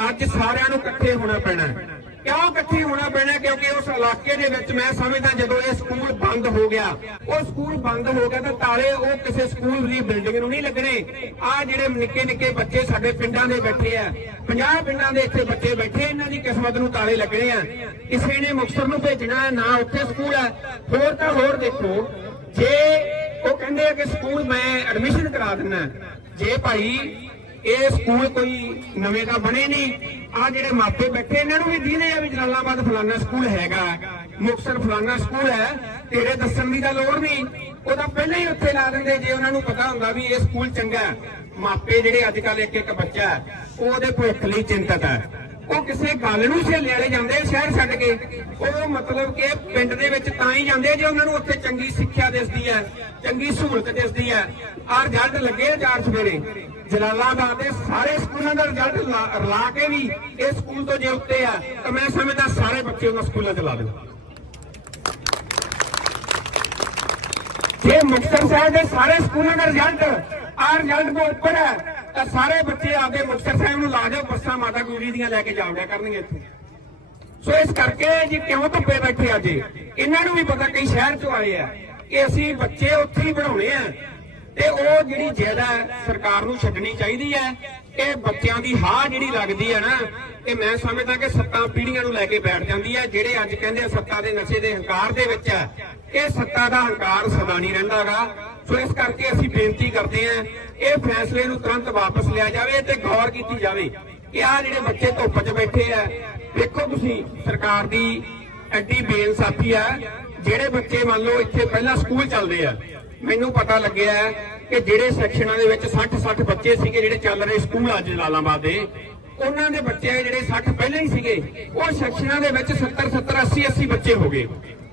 ਅੱਜ ਸਾਰਿਆਂ ਨੂੰ ਇਕੱਠੇ ਹੋਣਾ ਪੈਣਾ ਹੈ। ਕਿਉਂ ਇਕੱਠੇ ਹੋਣਾ ਪੈਣਾ? ਕਿਉਂਕਿ ਉਸ ਇਲਾਕੇ ਦੇ ਵਿੱਚ ਮੈਂ ਸਮਝਦਾ ਜਦੋਂ ਇਹ ਸਕੂਲ ਬੰਦ ਹੋ ਗਿਆ ਉਹ ਸਕੂਲ ਬੰਦ ਹੋ ਗਿਆ ਤਾਂ ਤਾਲੇ ਉਹ ਕਿਸੇ ਸਕੂਲ ਦੀ ਬਿਲਡਿੰਗ ਨੂੰ ਨਹੀਂ ਲੱਗਣੇ। ਆ ਜਿਹੜੇ ਨਿੱਕੇ ਨਿੱਕੇ ਬੱਚੇ ਸਾਡੇ ਪਿੰਡਾਂ ਦੇ ਬੈਠੇ ਆ 50 ਪਿੰਡਾਂ ਦੇ ਇੱਥੇ ਬੱਚੇ ਬੈਠੇ ਇਹਨਾਂ ਦੀ ਕਿਸਮਤ ਨੂੰ ਤਾਲੇ ਲੱਗਣੇ ਆ। ਕਿਸੇ ਨੇ ਮੁਕਤਸਰ ਨੂੰ ਭੇਜਣਾ ਹੈ, ਨਾ ਉੱਥੇ ਸਕੂਲ ਹੈ। ਹੋਰ ਤਾਂ ਹੋਰ ਦੇਖੋ ਜੇ ਉਹ ਕਹਿੰਦੇ ਆ ਕਿ ਸਕੂਲ ਮੈਂ ਐਡਮਿਸ਼ਨ ਕਰਾ ਦਿੰਨਾ ਜੇ ਭਾਈ ਇਹ ਸਕੂਲ ਕੋਈ ਨਵੇਂ ਦਾ ਬਣੇ ਨਹੀਂ। ਆ ਜਿਹੜੇ ਮਾਪੇ ਬੈਠੇ, ਇਹਨਾਂ ਨੂੰ ਵੀ ਦੀਨੇ ਆ ਵੀ ਜਲਾਲਾਬਾਦ ਫਲਾਨਾ ਸਕੂਲ ਹੈਗਾ। ਮੁਕਤਸਰ ਫਲਾਨਾ ਸਕੂਲ ਹੈ। ਤੇਰੇ ਦੱਸਣ ਦੀ ਤਾਂ ਲੋੜ ਨਹੀਂ। ਉਹ ਪਹਿਲਾਂ ਹੀ ਉੱਥੇ ਲਾ ਦਿੰਦੇ, ਜੇ ਉਹਨਾਂ ਨੂੰ ਪਤਾ ਹੁੰਦਾ ਵੀ ਇਹ ਸਕੂਲ ਚੰਗਾ ਮਾਪੇ ਜਿਹੜੇ ਅੱਜ ਕੱਲ ਇੱਕ ਇੱਕ ਬੱਚਾ ਉਹ ਉਹਦੇ ਭਵਿੱਖ ਲਈ ਚਿੰਤਤ ਹੈ। ਉਹ ਕਿਸੇ ਗੱਲ ਨੂੰ ਸਹੇਲੇ ਵਾਲੇ ਜਾਂਦੇ ਸ਼ਹਿਰ ਛੱਡ ਕੇ। ਉਹ ਮਤਲਬ ਕਿ ਪਿੰਡ ਦੇ ਵਿੱਚ ਤਾਂ ਹੀ ਜਾਂਦੇ ਜੇ ਉਹਨਾਂ ਨੂੰ ਉੱਥੇ ਚੰਗੀ ਸਿੱਖਿਆ ਦਿਸਦੀ ਹੈ, ਚੰਗੀ ਸਹੂਲਤ ਦਿਸਦੀ ਹੈ। ਆਹ ਰਿਜ਼ਲਟ ਲੱਗੇ ਚਾਰ ਸਵੇਰੇ। ਜਲਾਲਾਬਾਦ ਦੇ ਸਾਰੇ ਸਕੂਲਾਂ ਦਾ ਰਿਜ਼ਲਟ ਰਲਾ ਕੇ ਵੀ ਇਹ ਸਕੂਲ ਤੋਂ ਜੇ ਉੱਤੇ ਆ, ਤਾਂ ਮੈਂ ਸਮਝਦਾ ਸਾਰੇ ਬੱਚੇ ਉਹਨਾਂ ਸਕੂਲਾਂ ਚ ਲਾ ਦਿਓ ਜੇ ਮੁਕਤਸਰ ਸਾਹਿਬ ਦੇ ਸਾਰੇ ਸਕੂਲਾਂ ਦਾ ਰਿਜ਼ਲਟ ਆ ਰਿਜ਼ਲਟ ਤੋਂ ਉੱਪਰ ਹੈ ਤਾਂ ਸਾਰੇ ਬੱਚੇ ਆਪਦੇ ਮੁਕਤਸਰ ਸਾਹਿਬ ਨੂੰ ਲਾ ਜਾਓ, ਬੱਸਾਂ ਮਾਤਾ ਗੁਜਰੀ ਦੀਆਂ ਲੈ ਕੇ ਜਾਵੜਿਆ ਕਰਨਗੇ ਇੱਥੇ। ਸੋ ਇਸ ਕਰਕੇ ਜੀ ਕਿਉਂ ਧੁੱਪੇ ਬੈਠੇ ਅੱਜ ਇਹਨਾਂ ਨੂੰ ਵੀ ਪਤਾ ਕਈ ਸ਼ਹਿਰ ਚੋਂ ਆਏ ਆ ਕਿ ਅਸੀਂ ਬੱਚੇ ਉੱਥੇ ਹੀ ਪੜਾਉਣੇ ਆ ਤੇ ਉਹ ਜਿਹੜੀ ਜ਼ਿਆਦਾ ਸਰਕਾਰ ਨੂੰ ਛੱਡਣੀ ਚਾਹੀਦੀ ਹੈ। ਇਹ ਬੱਚਿਆਂ ਦੀ ਹਾਂ ਜਿਹੜੀ ਲੱਗਦੀ ਹੈ ਨਾ, ਇਹ ਮੈਂ ਸਮਝਦਾ ਕਿ ਸੱਤਾਂ ਪੀੜ੍ਹੀਆਂ ਨੂੰ ਲੈ ਕੇ ਬੈਠ ਜਾਂਦੀ ਹੈ। ਜਿਹੜੇ ਅੱਜ ਕਹਿੰਦੇ ਆ ਸੱਤਾ ਦੇ ਨਸ਼ੇ ਦੇ ਹੰਕਾਰ ਦੇ ਵਿੱਚ ਹੈ, ਇਹ ਸੱਤਾ ਦਾ ਹੰਕਾਰ ਸਦਾ ਨਹੀਂ ਰਹਿੰਦਾਗਾ ਸੋ ਇਸ ਕਰਕੇ ਅਸੀਂ ਬੇਨਤੀ ਕਰਦੇ ਹਾਂ, ਇਹ ਫੈਸਲੇ ਨੂੰ ਤੁਰੰਤ ਵਾਪਸ ਲਿਆ ਜਾਵੇ ਤੇ ਗੌਰ ਕੀਤੀ ਜਾਵੇ ਕਿ ਆ ਜਿਹੜੇ ਬੱਚੇ ਧੁੱਪ 'ਚ ਬੈਠੇ ਆ ਦੇਖੋ ਤੁਸੀਂ, ਸਰਕਾਰ ਦੀ ਐਡੀ ਬੇਇਨਸਾਫੀ ਆ ਜਿਹੜੇ ਬੱਚੇ ਮੰਨ ਲਓ ਇੱਥੇ ਪਹਿਲਾਂ ਸਕੂਲ ਚੱਲਦੇ ਆ ਮੈਨੂੰ ਪਤਾ ਲੱਗਿਆ ਕਿ ਜਿਹੜੇ ਸੈਕਸ਼ਨਾਂ ਦੇ ਵਿੱਚ 60 60 ਬੱਚੇ ਸੀਗੇ ਜਿਹੜੇ ਚੱਲ ਰਹੇ ਸਕੂਲ ਅੱਜ ਜਲਾਲਾਬਾਦ ਦੇ, ਉਹਨਾਂ ਦੇ ਬੱਚੇ ਜਿਹੜੇ 60 ਪਹਿਲਾਂ ਹੀ ਸੀਗੇ, ਉਹ ਸੈਕਸ਼ਨਾਂ ਦੇ ਵਿੱਚ 70 70 80 80 ਬੱਚੇ ਹੋ ਗਏ।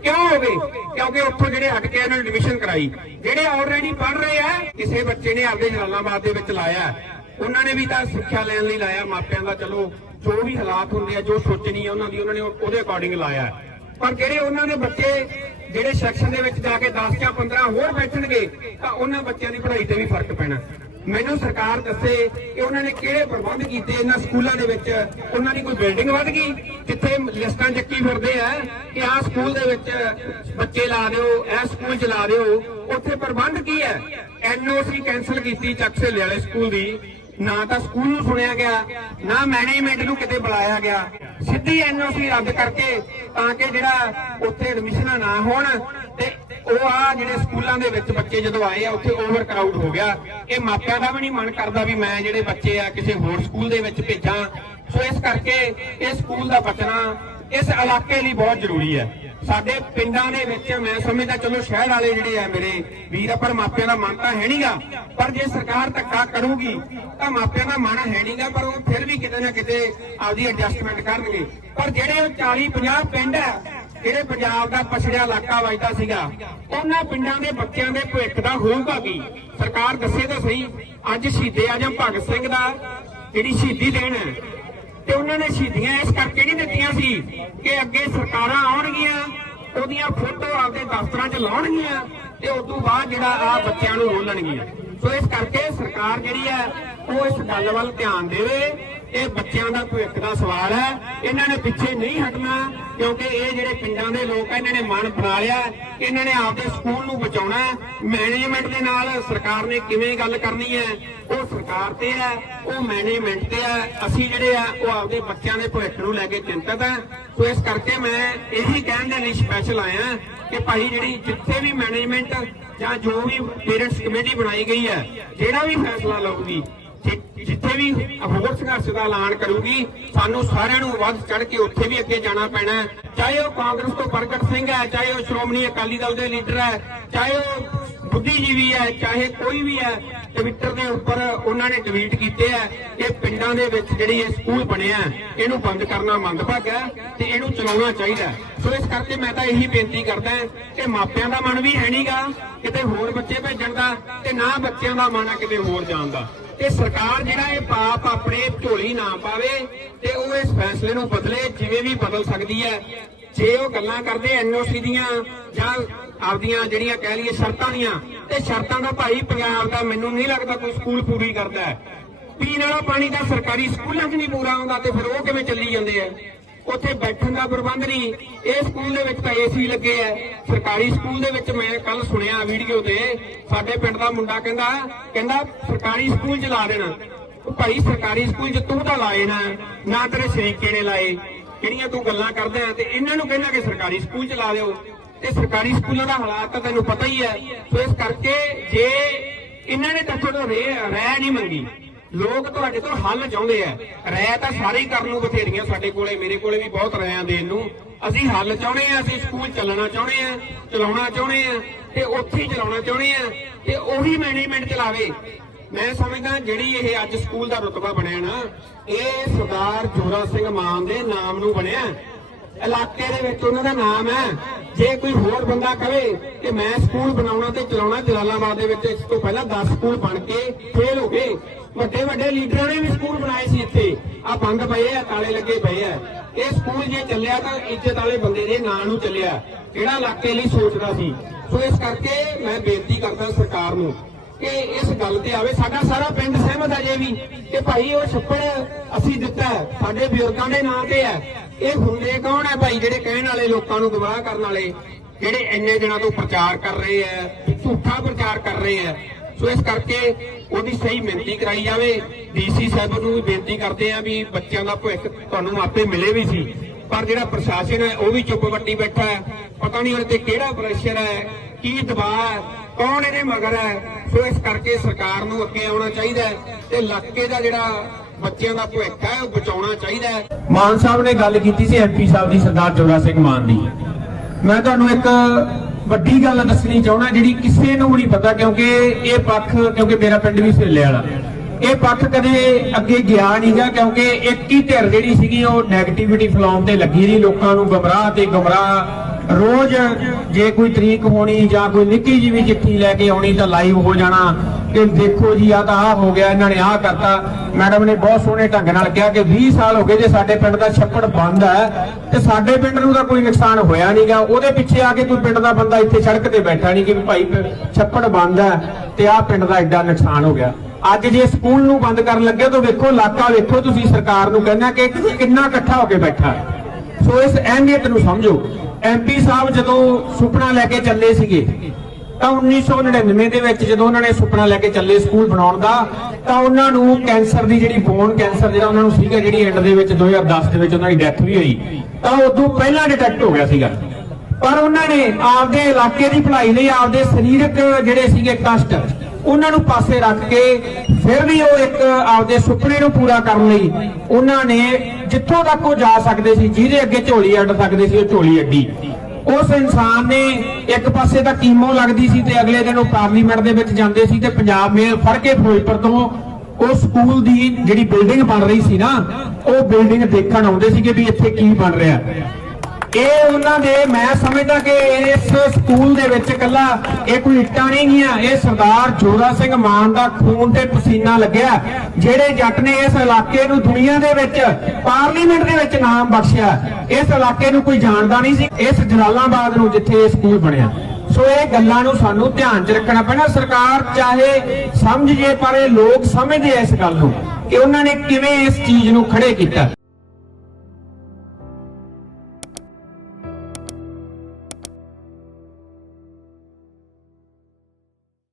ਕਿਉਂ ਹੋ ਗਏ? ਕਿਉਂਕਿ ਉੱਥੋਂ ਜਿਹੜੇ ਹਟ ਕੇ ਇਹਨਾਂ ਨੇ ਐਡਮਿਸ਼ਨ ਕਰਾਈ। ਜਿਹੜੇ ਆਲਰੇਡੀ ਪੜ੍ਹ ਰਹੇ ਆ, ਕਿਸੇ ਬੱਚੇ ਨੇ ਆਪਦੇ ਜਲਾਲਾਬਾਦ ਦੇ ਵਿੱਚ ਲਾਇਆ। ਉਹਨਾਂ ਨੇ ਵੀ ਤਾਂ ਸਿੱਖਿਆ ਲੈਣ ਲਈ ਲਾਇਆ, ਮਾਪਿਆਂ ਦਾ ਚਲੋ, ਜੋ ਵੀ ਹਾਲਾਤ ਹੁੰਦੇ ਆ, ਜੋ ਸੋਚਣੀ ਆ ਉਹਨਾਂ ਦੀ, ਉਹਨਾਂ ਨੇ ਉਹਦੇ ਅਕੋਰਡਿੰਗ ਲਾਇਆ। ਪਰ ਜਿਹੜੇ ਉਹਨਾਂ ਦੇ ਬੱਚੇ ਜਿਹੜੇ ਸੈਕਸ਼ਨ ਦੇ ਵਿੱਚ ਜਾ ਕੇ 10 ਜਾਂ 15 ਹੋਰ ਬੈਠਣਗੇ, ਤਾਂ ਉਹਨਾਂ ਬੱਚਿਆਂ ਦੀ ਪੜ੍ਹਾਈ ਤੇ ਵੀ ਫ਼ਰਕ ਪੈਣਾ। ਮੈਨੂੰ ਸਰਕਾਰ ਦੱਸੇ ਕਿ ਉਹਨਾਂ ਨੇ ਕਿਹੜੇ ਪ੍ਰਬੰਧ ਕੀਤੇ ਇਹਨਾਂ ਸਕੂਲਾਂ ਦੇ ਵਿੱਚ? ਉਹਨਾਂ ਦੀ ਕੋਈ ਬਿਲਡਿੰਗ ਵੱਧ ਗਈ? ਜਿੱਥੇ ਲਿਸਟਾਂ ਚੱਕੀ ਫਿਰਦੇ ਆ ਕਿ ਆਹ ਸਕੂਲ ਦੇ ਵਿੱਚ ਬੱਚੇ ਲਾ ਦਿਓ, ਇਹ ਸਕੂਲ ਚ ਲਾ ਦਿਓ? ਉੱਥੇ ਪ੍ਰਬੰਧ ਕੀ ਹੈ? ਐਨਓਸੀ ਕੈਨਸਲ ਕੀਤੀ ਚੱਕ ਚੱਕਸੇਲੇ ਵਾਲੇ ਸਕੂਲ ਦੀ। ਨਾ ਤਾਂ ਸਕੂਲ ਨੂੰ ਸੁਣਿਆ ਗਿਆ, ਨਾ ਮੈਨੇਜਮੈਂਟ ਨੂੰ ਕਿਤੇ ਬੁਲਾਇਆ ਗਿਆ। ਸਿੱਧੀ ਐਨਓਸੀ ਰੱਦ ਕਰਕੇ ਤਾਂ ਕਿ ਜਿਹੜਾ ਉੱਥੇ ਐਡਮਿਸ਼ਨਾਂ ਨਾ ਹੋਣ ਤੇ ਉਹ ਆ ਜਿਹੜੇ ਸਕੂਲਾਂ ਦੇ ਵਿੱਚ ਬੱਚੇ ਜਦੋਂ ਆਏ ਆ, ਉੱਥੇ ਓਵਰ ਕਰਾਊਡ ਹੋ ਗਿਆ। ਇਹ ਮਾਪਿਆਂ ਦਾ ਵੀ ਨਹੀਂ ਮਨ ਕਰਦਾ ਵੀ ਮੈਂ ਜਿਹੜੇ ਬੱਚੇ ਆ ਕਿਸੇ ਹੋਰ ਸਕੂਲ ਦੇ ਵਿੱਚ ਭੇਜਾਂ। ਸੋ ਇਸ ਕਰਕੇ ਇਹ ਸਕੂਲ ਦਾ ਬਚਣਾ ਇਸ ਇਲਾਕੇ ਲਈ ਬਹੁਤ ਜ਼ਰੂਰੀ ਹੈ। ਸਾਡੇ ਪਿੰਡਾਂ ਦੇ ਵਿੱਚ ਮੈਂ ਸਮਝਦਾ ਚਲੋ ਸ਼ਹਿਰ ਵਾਲੇ ਜਿਹੜੇ ਆ ਮੇਰੇ ਵੀਰ ਪਰ ਮਾਪਿਆਂ ਦਾ ਮਨ ਤਾਂ ਹੈ ਨਹੀਂਗਾ ਪਰ ਜੇ ਸਰਕਾਰ ਧੱਕਾ ਕਰੂਗੀ ਤਾਂ ਮਾਪਿਆਂ ਦਾ ਮਨ ਹੈ ਨਹੀਂਗਾ ਪਰ ਉਹ ਫਿਰ ਵੀ ਕਿਤੇ ਨਾ ਕਿਤੇ ਆਪਦੀ ਐਡਜਸਟਮੈਂਟ ਕਰਨਗੇ। ਪਰ ਜਿਹੜੇ ਉਹ 40 50 ਪਿੰਡ ਆ, ਜਿਹੜੇ ਪੰਜਾਬ ਦਾ ਪਛੜਿਆ ਇਲਾਕਾ ਵਜਦਾ ਸੀਗਾ, ਉਹਨਾਂ ਪਿੰਡਾਂ ਦੇ ਬੱਚਿਆਂ ਦੇ ਭਵਿੱਖ ਦਾ ਹੋਊਗਾ ਕੀ ਸਰਕਾਰ ਦੱਸੇ ਤਾਂ ਸਹੀ, ਅੱਜ ਸ਼ਹੀਦੇ ਆਜਮ ਭਗਤ ਸਿੰਘ ਦਾ ਜਿਹੜੀ ਸ਼ਹੀਦੀ ਦੇਣ ਹੈ ਤੇ ਉਹਨਾਂ ਨੇ ਸ਼ਹੀਦੀਆਂ ਇਸ ਕਰਕੇ ਨਹੀਂ ਦਿੱਤੀਆਂ ਸੀ ਕਿ ਅੱਗੇ ਸਰਕਾਰਾਂ ਆਉਣਗੀਆਂ, ਉਹਦੀਆਂ ਫੋਟੋ ਆਪਦੇ ਦਫ਼ਤਰਾਂ 'ਚ ਲਾਉਣਗੀਆਂ ਤੇ ਉਸ ਤੋਂ ਬਾਅਦ ਜਿਹੜਾ ਆ ਬੱਚਿਆਂ ਨੂੰ ਰੋਲਣਗੀਆਂ। ਸੋ ਇਸ ਕਰਕੇ ਸਰਕਾਰ ਜਿਹੜੀ ਹੈ, ਉਹ ਇਸ ਗੱਲ ਵੱਲ ਧਿਆਨ ਦੇਵੇ ਇਹ ਬੱਚਿਆਂ ਦਾ ਭਵਿੱਖ ਦਾ ਸਵਾਲ ਹੈ। ਇਹਨਾਂ ਨੇ ਪਿੱਛੇ ਨਹੀਂ ਹਟਣਾ, ਕਿਉਂਕਿ ਇਹ ਜਿਹੜੇ ਪਿੰਡਾਂ ਦੇ ਲੋਕ ਇਹਨਾਂ ਨੇ ਮਨ ਬਣਾ ਲਿਆ ਇਹਨਾਂ ਨੇ ਆਪਦੇ ਸਕੂਲ ਨੂੰ ਬਚਾਉਣਾ ਹੈ। ਮੈਨੇਜਮੈਂਟ ਦੇ ਨਾਲ ਸਰਕਾਰ ਨੇ ਕਿਵੇਂ ਗੱਲ ਕਰਨੀ ਹੈ, ਉਹ ਸਰਕਾਰ ਤੇ ਹੈ, ਉਹ ਮੈਨੇਜਮੈਂਟ ਤੇ ਹੈ। ਅਸੀਂ ਜਿਹੜੇ ਆ, ਉਹ ਆਪਦੇ ਬੱਚਿਆਂ ਦੇ ਭਵਿੱਖ ਨੂੰ ਲੈ ਕੇ ਚਿੰਤਤ ਹੈ। ਸੋ ਇਸ ਕਰਕੇ ਮੈਂ ਇਹੀ ਕਹਿਣ ਦੇ ਲਈ ਸਪੈਸ਼ਲ ਆਇਆ ਕਿ ਭਾਈ ਜਿਹੜੀ ਜਿੱਥੇ ਵੀ ਮੈਨੇਜਮੈਂਟ ਜਾਂ ਜੋ ਵੀ ਪੇਰੈਂਟਸ ਕਮੇਟੀ ਬਣਾਈ ਗਈ ਹੈ, ਜਿਹੜਾ ਵੀ ਫੈਸਲਾ ਲਊਗੀ ਜਿੱਥੇ ਵੀ ਹੋਰ ਸੰਘਰਸ਼ ਦਾ ਐਲਾਨ ਕਰੂਗੀ, ਸਾਨੂੰ ਸਾਰਿਆਂ ਨੂੰ ਵੱਧ ਚੜ ਕੇ ਉੱਥੇ ਵੀ ਅੱਗੇ ਜਾਣਾ ਪੈਣਾ ਹੈ। ਚਾਹੇ ਉਹ ਕਾਂਗਰਸ ਤੋਂ ਪ੍ਰਗਟ ਸਿੰਘ ਹੈ, ਚਾਹੇ ਉਹ ਸ਼੍ਰੋਮਣੀ ਅਕਾਲੀ ਦਲ ਦੇ ਲੀਡਰ ਹੈ, ਚਾਹੇ ਉਹ ਬੁੱਧੀਜੀਵੀ ਹੈ, ਚਾਹੇ ਕੋਈ ਵੀ ਹੈ ਟਵਿੱਟਰ ਦੇ ਉੱਪਰ ਉਹਨਾਂ ਨੇ ਟਵੀਟ ਕੀਤੇ ਹੈ ਕਿ ਪਿੰਡਾਂ ਦੇ ਵਿੱਚ ਜਿਹੜੀ ਇਹ ਸਕੂਲ ਬਣਿਆ, ਇਹਨੂੰ ਬੰਦ ਕਰਨਾ ਮੰਦਭਾਗਾ ਹੈ ਤੇ ਇਹਨੂੰ ਚਲਾਉਣਾ ਚਾਹੀਦਾ ਸੋ ਇਸ ਕਰਕੇ ਮੈਂ ਤਾਂ ਇਹੀ ਬੇਨਤੀ ਕਰਦਾ ਕਿ ਮਾਪਿਆਂ ਦਾ ਮਨ ਵੀ ਹੈ ਨਹੀਂਗਾ ਕਿਤੇ ਹੋਰ ਬੱਚੇ ਭੇਜਣ ਦਾ ਤੇ ਨਾ ਬੱਚਿਆਂ ਦਾ ਮਨ ਆ ਕਿਤੇ ਹੋਰ ਜਾਣ ਦਾ। ਤੇ ਸਰਕਾਰ ਜਿਹੜਾ ਇਹ ਪਾਪ ਆਪਣੇ ਝੋਲੀ ਨਾ ਪਾਵੇ ਤੇ ਉਹ ਇਸ ਫੈਸਲੇ ਨੂੰ ਬਦਲੇ, ਜਿਵੇਂ ਵੀ ਬਦਲ ਸਕਦੀ ਹੈ ਜੇ ਉਹ ਗੱਲਾਂ ਕਰਦੇ ਐਨਓਸੀ ਦੀਆਂ ਜਾਂ ਆਪਦੀਆਂ ਜਿਹੜੀਆਂ ਕਹਿ ਲਈਏ ਸ਼ਰਤਾਂ ਦੀਆਂ, ਤੇ ਸ਼ਰਤਾਂ ਦਾ ਭਾਈ ਪੰਜਾਬ ਦਾ ਮੈਨੂੰ ਨਹੀਂ ਲੱਗਦਾ ਕੋਈ ਸਕੂਲ ਪੂਰੀ ਕਰਦਾ ਹੈ। ਪੀਣ ਵਾਲਾ ਪਾਣੀ ਤਾਂ ਸਰਕਾਰੀ ਸਕੂਲਾਂ 'ਚ ਨਹੀਂ ਪੂਰਾ ਆਉਂਦਾ ਤੇ ਫਿਰ ਉਹ ਕਿਵੇਂ ਚੱਲੀ ਜਾਂਦੇ ਆ? ਉੱਥੇ ਬੈਠਣ ਦਾ ਪ੍ਰਬੰਧ ਨਹੀਂ। ਇਹ ਸਕੂਲ ਦੇ ਵਿੱਚ ਤਾਂ ਏਸੀ ਲੱਗੇ ਆ। ਸਰਕਾਰੀ ਸਕੂਲ ਦੇ ਵਿੱਚ ਮੈਂ ਕੱਲ ਸੁਣਿਆ ਵੀਡੀਓ ਤੇ, ਸਾਡੇ ਪਿੰਡ ਦਾ ਮੁੰਡਾ ਕਹਿੰਦਾ ਕਹਿੰਦਾ ਸਰਕਾਰੀ ਸਕੂਲ ਚ ਲਾ ਦੇਣਾ। ਉਹ ਭਾਈ ਸਰਕਾਰੀ ਸਕੂਲ ਚ ਤੂੰ ਤਾਂ ਲਾਏ ਨਾ ਨਾ ਤੇਰੇ ਸ਼ਰੀਕੇ ਨੇ ਲਾਏ। ਜਿਹੜੀਆਂ ਤੂੰ ਗੱਲਾਂ ਕਰਦਾ ਤੇ ਇਹਨਾਂ ਨੂੰ ਕਹਿੰਦਾ ਕਿ ਸਰਕਾਰੀ ਸਕੂਲ ਚ ਲਾ ਦਿਓ। ਤੇ ਸਰਕਾਰੀ ਸਕੂਲਾਂ ਦਾ ਹਾਲਾਤ ਤਾਂ ਤੈਨੂੰ ਪਤਾ ਹੀ ਹੈ। ਸੋ ਇਸ ਕਰਕੇ ਜੇ ਇਹਨਾਂ ਨੇ ਤਾਂ ਤੁਹਾਡਾ ਰਹਿ ਨਹੀਂ ਮੰਗੀ, ਲੋਕ ਤੁਹਾਡੇ ਤੋਂ ਹੱਲ ਚਾਹੁੰਦੇ ਆ। ਰਾਇ ਤਾਂ ਸਾਰੇ ਹੀ ਕਰਨ ਨੂੰ ਬਥੇਰੀਆਂ ਸਾਡੇ ਕੋਲੇ, ਮੇਰੇ ਕੋਲੇ ਵੀ ਬਹੁਤ ਰਾਇਆਂ ਦੇਣ ਨੂੰ। ਅਸੀਂ ਹੱਲ ਚਾਹੁੰਦੇ ਆ, ਅਸੀਂ ਸਕੂਲ ਚੱਲਣਾ ਚਾਹੁੰਦੇ ਆ, ਚਲਾਉਣਾ ਚਾਹੁੰਦੇ ਆ ਤੇ ਉੱਥੇ ਹੀ ਚਲਾਉਣਾ ਚਾਹੁੰਦੇ ਆ ਤੇ ਉਹੀ ਮੈਨੇਜਮੈਂਟ ਚਲਾਵੇ। ਮੈਂ ਸਮਝਦਾ ਜਿਹੜੀ ਇਹ ਅੱਜ ਸਕੂਲ ਦਾ ਰੁਤਬਾ ਬਣਿਆ ਨਾ, ਇਹ ਸਰਦਾਰ ਜੋਰਾ ਸਿੰਘ ਮਾਨ ਦੇ ਨਾਮ ਨੂੰ ਬਣਿਆ। ਇਲਾਕੇ ਦੇ ਵਿੱਚ ਉਹਨਾਂ ਦਾ ਨਾਮ ਹੈ। ਜੇ ਕੋਈ ਹੋਰ ਬੰਦਾ ਕਵੇ ਕਿ ਮੈਂ ਸਕੂਲ ਬਣਾਉਣਾ ਤੇ ਚਲਾਉਣਾ ਜਲਾਲਾਬਾਦ ਦੇ ਵਿੱਚ, ਇਸ ਤੋਂ ਪਹਿਲਾਂ 10 ਸਕੂਲ ਬਣ ਕੇ ਫੇਲ ਹੋ ਗਏ। ਵੱਡੇ ਵੱਡੇ ਲੀਡਰਾਂ ਨੇ ਵੀ ਸਕੂਲ ਬਣਾਏ ਸੀ ਇੱਥੇ। ਆ ਬੰਦ ਪਏ ਆ, ਤਾਲੇ ਲੱਗੇ ਪਏ ਆ। ਇਹ ਸਕੂਲ ਜੇ ਚੱਲਿਆ ਤਾਂ ਇੱਜ਼ਤ ਵਾਲੇ ਬੰਦੇ ਦੇ ਨਾਂ ਨੂੰ ਚੱਲਿਆ। ਕਿਹੜਾ ਇਲਾਕੇ ਲਈ ਸੋਚਦਾ ਸੀ? ਸੋ ਇਸ ਕਰਕੇ ਮੈਂ ਬੇਨਤੀ ਕਰਦਾ ਸਰਕਾਰ ਨੂੰ ਕਿ ਇਸ ਗੱਲ ਤੇ ਆਵੇ। ਸਾਡਾ ਸਾਰਾ ਪਿੰਡ ਸਹਿਮਤ ਹੈ ਜੇ ਵੀ ਕਿ ਭਾਈ ਉਹ ਛੱਪੜ ਅਸੀਂ ਦਿੱਤਾ ਸਾਡੇ ਬਜ਼ੁਰਗਾਂ ਦੇ ਨਾਂ ਤੇ ਹੈ। ਇਹ ਹੁੰਦੇ ਕੌਣ ਹੈ ਭਾਈ ਜਿਹੜੇ ਕਹਿਣ ਵਾਲੇ, ਲੋਕਾਂ ਨੂੰ ਗੁੰਮਰਾਹ ਕਰਨ ਵਾਲੇ, ਜਿਹੜੇ ਇੰਨੇ ਦਿਨਾਂ ਤੋਂ ਪ੍ਰਚਾਰ ਕਰ ਰਹੇ ਹੈ ਝੂਠਾ ਪ੍ਰਚਾਰ ਕਰ ਰਹੇ ਹੈ ਸੋ ਇਸ ਕਰਕੇ ਉਹਦੀ ਸਹੀ ਮਿਹਨਤੀ ਕਰਾਈ ਜਾਵੇ। ਡੀਸੀ ਸਾਹਿਬ ਨੂੰ ਵੀ ਬੇਨਤੀ ਕਰਦੇ ਆ ਵੀ ਬੱਚਿਆਂ ਦਾ ਭਵਿੱਖ ਤੁਹਾਨੂੰ ਆਪੇ ਮਿਲੇ ਵੀ ਸੀ। ਪਰ ਜਿਹੜਾ ਪ੍ਰਸ਼ਾਸਨ ਹੈ, ਉਹ ਵੀ ਚੁੱਪ ਵੱਟੀ ਬੈਠਾ ਹੈ। ਪਤਾ ਨਹੀਂ ਉਹਦੇ ਤੇ ਕਿਹੜਾ ਪ੍ਰੈਸ਼ਰ ਹੈ, ਕੀ ਦਬਾਅ ਹੈ। ਕੌਣ ਇਹਦੇ ਮਗਰ ਹੈ? ਸੋ ਇਸ ਕਰਕੇ ਸਰਕਾਰ ਨੂੰ ਅੱਗੇ ਆਉਣਾ ਚਾਹੀਦਾ ਹੈ ਤੇ ਇਲਾਕੇ ਦਾ ਜਿਹੜਾ ਬੱਚਿਆਂ ਦਾ ਭਵਿੱਖ ਹੈ, ਉਹ ਬਚਾਉਣਾ ਚਾਹੀਦਾ ਹੈ। ਮਾਨ ਸਾਹਿਬ ਨੇ ਗੱਲ ਕੀਤੀ ਸੀ ਐਮਪੀ ਸਾਹਿਬ ਦੀ, ਸਰਦਾਰ ਜੋਰਾ ਸਿੰਘ ਮਾਨ ਦੀ। ਮੈਂ ਤੁਹਾਨੂੰ ਇੱਕ ਵੱਡੀ ਗੱਲ ਦੱਸਣੀ ਚਾਹੁੰਦਾ, ਜਿਹੜੀ ਕਿਸੇ ਨੂੰ ਨਹੀਂ ਪਤਾ, ਕਿਉਂਕਿ ਇਹ ਪੱਖ, ਕਿਉਂਕਿ ਮੇਰਾ ਪਿੰਡ ਵੀ ਸੇਲੇ ਵਾਲਾ। ਇਹ ਪੱਖ ਕਦੇ ਅੱਗੇ ਗਿਆ ਨਹੀਂਗਾ ਕਿਉਂਕਿ ਇੱਕ ਹੀ ਧਿਰ ਜਿਹੜੀ ਸੀਗੀ, ਉਹ ਨੈਗੇਟਿਵਿਟੀ ਫੈਲਾਉਣ ਤੇ ਲੱਗੀ ਰਹੀ, ਲੋਕਾਂ ਨੂੰ ਗਮਰਾਹ ਤੇ ਗਮਰਾਹ ਰੋਜ਼ ਜੇ ਕੋਈ ਤਰੀਕ ਹੋਣੀ ਜਾਂ ਕੋਈ ਨਿੱਕੀ ਜਿਹੀ ਵੀ ਚਿੱਠੀ ਲੈ ਕੇ ਆਉਣੀ ਤਾਂ ਲਾਈਵ ਹੋ ਜਾਣਾ ਕਿ ਦੇਖੋ ਜੀ ਆ ਤਾਂ ਆ ਹੋ ਗਿਆ, ਇਹਨਾਂ ਨੇ ਆ ਕਰਤਾ। ਮੈਡਮ ਨੇ ਬਹੁਤ ਸੋਹਣੇ ਢੰਗ ਨਾਲ ਕਿਹਾ ਕਿ 20 ਸਾਲ ਹੋ ਗਏ ਜੇ ਸਾਡੇ ਪਿੰਡ ਦਾ ਛੱਪੜ ਬੰਦ ਹੈ ਤੇ ਸਾਡੇ ਪਿੰਡ ਨੂੰ ਤਾਂ ਕੋਈ ਨੁਕਸਾਨ ਹੋਇਆ ਨਹੀਂਗਾ ਉਹਦੇ ਪਿੱਛੇ ਆ ਕੇ ਕੋਈ ਪਿੰਡ ਦਾ ਬੰਦਾ ਇੱਥੇ ਸੜਕ ਤੇ ਬੈਠਾ ਨਹੀਂ ਕਿ ਭਾਈ, ਛੱਪੜ ਬੰਦ ਹੈ ਤੇ ਆ ਪਿੰਡ ਦਾ ਐਡਾ ਨੁਕਸਾਨ ਹੋ ਗਿਆ। ਅੱਜ ਜੇ ਸਕੂਲ ਨੂੰ ਬੰਦ ਕਰਨ ਲੱਗੇ ਤਾਂ ਵੇਖੋ ਇਲਾਕਾ ਵੇਖੋ, ਤੁਸੀਂ ਸਰਕਾਰ ਨੂੰ ਕਹਿੰਦਾ ਕਿ ਕਿੰਨਾ ਇਕੱਠਾ ਹੋ ਕੇ ਬੈਠਾ। ਸੋ ਇਸ ਅਹਿਮੀਅਤ ਨੂੰ ਸਮਝੋ। ਐਮਪੀ ਸਾਹਿਬ ਜਦੋਂ ਸੁਪਨਾ ਲੈ ਕੇ ਚੱਲੇ ਸੀਗੇ, ਤਾਂ 1999 ਦੇ ਵਿੱਚ ਜਦੋਂ ਉਹਨਾਂ ਨੇ ਸੁਪਨਾ ਲੈ ਕੇ ਚੱਲੇ ਸਕੂਲ ਬਣਾਉਣ ਦਾ, ਤਾਂ ਉਹਨਾਂ ਨੂੰ ਕੈਂਸਰ ਦੀ ਜਿਹੜੀ ਬੋਨ ਕੈਂਸਰ ਜਿਹੜਾ ਉਹਨਾਂ ਨੂੰ ਸੀਗਾ, ਜਿਹੜੀ ਐਂਡ ਦੇ ਵਿੱਚ 2010 ਦੇ ਵਿੱਚ ਉਹਨਾਂ ਦੀ ਡੈਥ ਵੀ ਹੋਈ, ਤਾਂ ਉਦੋਂ ਪਹਿਲਾਂ ਡਿਟੈਕਟ ਹੋ ਗਿਆ ਸੀਗਾ। ਪਰ ਉਹਨਾਂ ਨੇ ਆਪਦੇ ਇਲਾਕੇ ਦੀ ਭਲਾਈ ਲਈ ਆਪਦੇ ਸਰੀਰਕ ਜਿਹੜੇ ਸੀਗੇ ਕਸ਼ਟ ਉਹਨਾਂ ਨੂੰ ਪਾਸੇ ਰੱਖ ਕੇ ਫਿਰ ਵੀ ਉਹ ਇੱਕ ਆਪਦੇ ਸੁਪਨੇ ਨੂੰ ਪੂਰਾ ਕਰਨ ਲਈ ਉਹਨਾਂ ਨੇ ਜਿੱਥੋਂ ਤੱਕ ਉਹ ਜਾ ਸਕਦੇ ਸੀ, ਜਿਹਦੇ ਅੱਗੇ ਝੋਲੀ ਅੱਡ ਸਕਦੇ ਸੀ, ਉਹ ਝੋਲੀ ਅੱਡੀ। ਉਸ ਇਨਸਾਨ ਨੇ ਇੱਕ ਪਾਸੇ ਤਾਂ ਕੀਮੋ ਲੱਗਦੀ ਸੀ ਤੇ ਅਗਲੇ ਦਿਨ ਉਹ ਪਾਰਲੀਮੈਂਟ ਦੇ ਵਿੱਚ ਜਾਂਦੇ ਸੀ ਤੇ ਪੰਜਾਬ ਮੇਲ ਫੜ ਕੇ ਫਿਰੋਜ਼ਪੁਰ ਤੋਂ ਉਹ ਸਕੂਲ ਦੀ ਜਿਹੜੀ ਬਿਲਡਿੰਗ ਬਣ ਰਹੀ ਸੀ ਨਾ, ਉਹ ਬਿਲਡਿੰਗ ਦੇਖਣ ਆਉਂਦੇ ਸੀਗੇ ਵੀ ਇੱਥੇ ਕੀ ਬਣ ਰਿਹਾ। ਇਹ ਉਹਨਾਂ ਦੇ, ਮੈਂ ਸਮਝਦਾ ਕਿ ਇਸ ਸਕੂਲ ਦੇ ਵਿੱਚ ਕੱਲਾ ਇਹ ਕੋਈ ਇੱਟਾਂ ਨਹੀਂ ਗੀਆਂ ਇਹ ਸਰਦਾਰ ਜੋਰਾ ਸਿੰਘ ਮਾਨ ਦਾ ਖੂਨ ਤੇ ਪਸੀਨਾ ਲੱਗਿਆ। ਜਿਹੜੇ ਜੱਟ ਨੇ ਇਸ ਇਲਾਕੇ ਨੂੰ ਦੁਨੀਆ ਦੇ ਵਿੱਚ, ਪਾਰਲੀਮੈਂਟ ਦੇ ਵਿੱਚ ਨਾਮ ਬਖਸ਼ਿਆ, ਇਸ ਇਲਾਕੇ ਨੂੰ ਕੋਈ ਜਾਣਦਾ ਨਹੀਂ ਸੀ। ਇਸ ਜਲਾਲਾਬਾਦ ਨੂੰ ਜਿੱਥੇ ਇਹ ਸਕੂਲ ਬਣਿਆ। ਸੋ ਇਹ ਗੱਲਾਂ ਨੂੰ ਸਾਨੂੰ ਧਿਆਨ 'ਚ ਰੱਖਣਾ ਪੈਣਾ। ਸਰਕਾਰ ਚਾਹੇ ਸਮਝ ਜੇ, ਪਰ ਇਹ ਲੋਕ ਸਮਝਦੇ ਆ ਇਸ ਗੱਲ ਨੂੰ ਕਿ ਉਹਨਾਂ ਨੇ ਕਿਵੇਂ ਇਸ ਚੀਜ਼ ਨੂੰ ਖੜੇ ਕੀਤਾ।